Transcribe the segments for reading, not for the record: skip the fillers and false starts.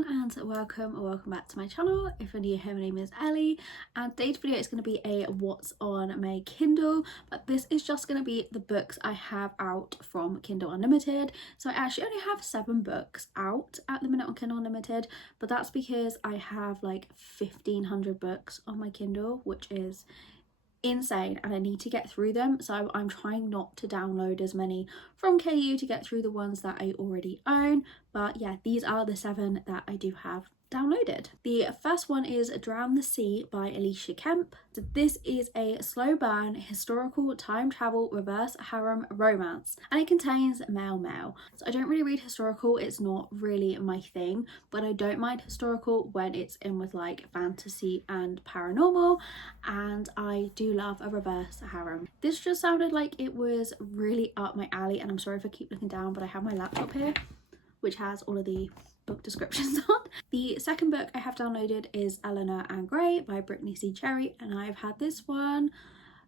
everyone, and welcome back to my channel. If you're new here, my name is Ellie, and today's video is going to be a what's on my Kindle, but this is just going to be the books I have out from Kindle Unlimited. So I actually only have 7 books out at the minute on Kindle Unlimited, but that's because I have like 1,500 books on my Kindle, which is insane, and I need to get through them, so I'm trying not to download as many from KU to get through the ones that I already own. But yeah, these are the 7 that I do have downloaded. The first one is Drown the Sea by Alicia Kemp. So this is a slow burn historical time travel reverse harem romance, and it contains male. So I don't really read historical, it's not really my thing, but I don't mind historical when it's in with like fantasy and paranormal, and I do love a reverse harem. This just sounded like it was really up my alley, and I'm sorry if I keep looking down, but I have my laptop here which has all of the book descriptions on. The second book I have downloaded is Eleanor and Gray by Brittany C. Cherry, and I've had this one.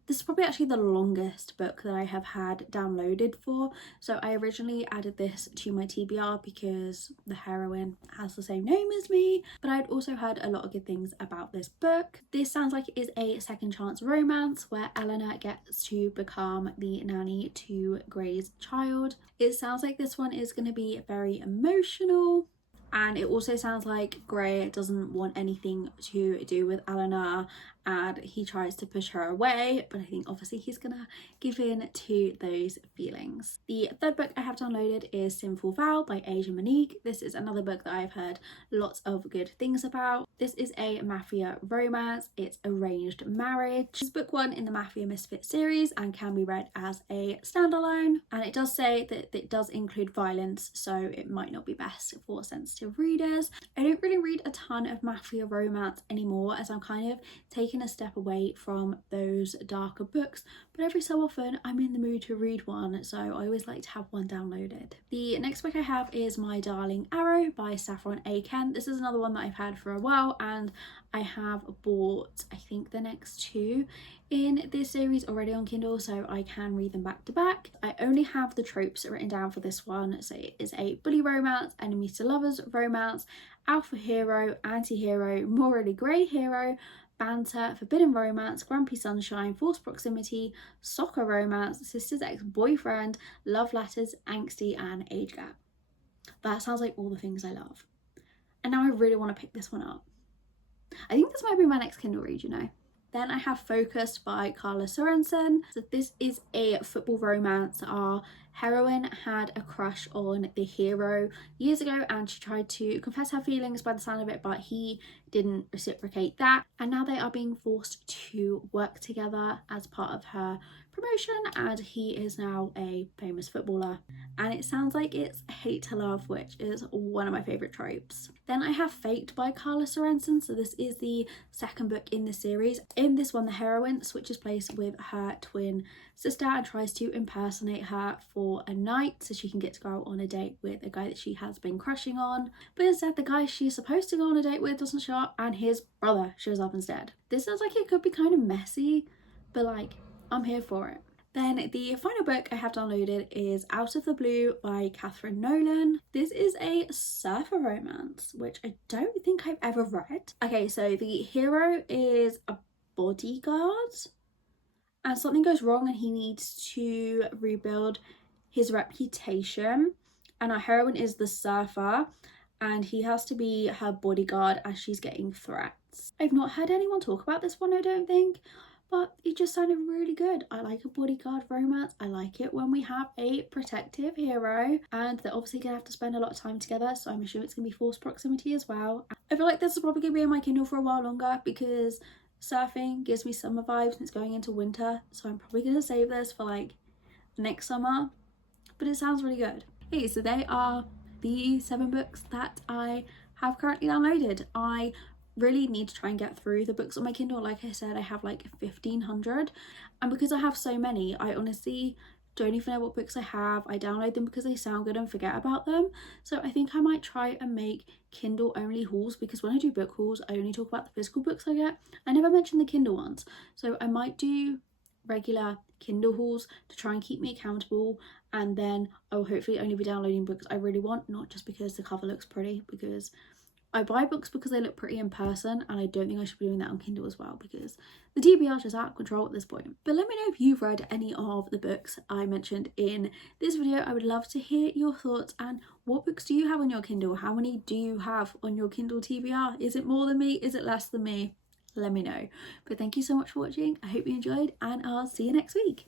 This is probably actually the longest book that I have had downloaded for. So I originally added this to my TBR because the heroine has the same name as me, but I'd also heard a lot of good things about this book. This sounds like it is a second chance romance where Eleanor gets to become the nanny to Gray's child. It sounds like this one is going to be very emotional. And it also sounds like Gray doesn't want anything to do with Eleanor, and he tries to push her away, but I think obviously he's gonna give in to those feelings. The third book I have downloaded is Sinful Vow by Asia Monique. This is another book that I've heard lots of good things about. This is a mafia romance. It's arranged marriage. It's book 1 in the Mafia Misfit series and can be read as a standalone, and it does say that it does include violence, so it might not be best for sensitive readers. I don't really read a ton of mafia romance anymore, as I'm kind of taking a step away from those darker books, but every so often I'm in the mood to read one, so I always like to have one downloaded. The next book I have is My Darling Arrow by Saffron A. Kent. This is another one that I've had for a while, and I have bought I think the next 2 in this series already on Kindle, so I can read them back to back. I only have the tropes written down for this one. So it is a bully romance, enemies to lovers romance, alpha hero, anti-hero, morally grey hero, banter, forbidden romance, grumpy sunshine, forced proximity, soccer romance, sister's ex-boyfriend, love letters, angsty, and age gap. That sounds like all the things I love. And now I really want to pick this one up. I think this might be my next Kindle read, you know. Then I have Focused by Carla Sorensen. So this is a football romance. Our heroine had a crush on the hero years ago, and she tried to confess her feelings by the sound of it, but he didn't reciprocate that. And now they are being forced to work together as part of her promotion, and he is now a famous footballer. And it sounds like it's hate to love, which is one of my favourite tropes. Then I have Fate by Carla Sorensen. So this is the second book in the series. In this one, the heroine switches place with her twin sister and tries to impersonate her for a night so she can get to go out on a date with a guy that she has been crushing on. But instead, the guy she's supposed to go on a date with doesn't show up, and his brother shows up instead. This sounds like it could be kind of messy, but like, I'm here for it. Then the final book I have downloaded is Out of the Blue by Catherine Nolan. This is a surfer romance, which I don't think I've ever read. Okay, so the hero is a bodyguard, and something goes wrong and he needs to rebuild his reputation, and our heroine is the surfer, and he has to be her bodyguard as she's getting threats. I've not heard anyone talk about this one, I don't think, but it just sounded really good. I like a bodyguard romance. I like it when we have a protective hero, and they're obviously gonna have to spend a lot of time together, so I'm assuming it's gonna be forced proximity as well. I feel like this is probably gonna be on my Kindle for a while longer because surfing gives me summer vibes and it's going into winter, so I'm probably gonna save this for like next summer, but it sounds really good. Okay, so they are the 7 books that I have currently downloaded. I really need to try and get through the books on my Kindle. Like I said, I have like 1,500, and because I have so many, I honestly don't even know what books I have. I download them because they sound good and forget about them. So I think I might try and make Kindle only hauls, because when I do book hauls, I only talk about the physical books I get. I never mention the Kindle ones, so I might do regular Kindle hauls to try and keep me accountable, and then I will hopefully only be downloading books I really want, not just because the cover looks pretty, because I buy books because they look pretty in person, and I don't think I should be doing that on Kindle as well because the TBR is just out of control at this point. But let me know if you've read any of the books I mentioned in this video. I would love to hear your thoughts, and what books do you have on your Kindle? How many do you have on your Kindle TBR? Is it more than me? Is it less than me? Let me know. But thank you so much for watching. I hope you enjoyed, and I'll see you next week.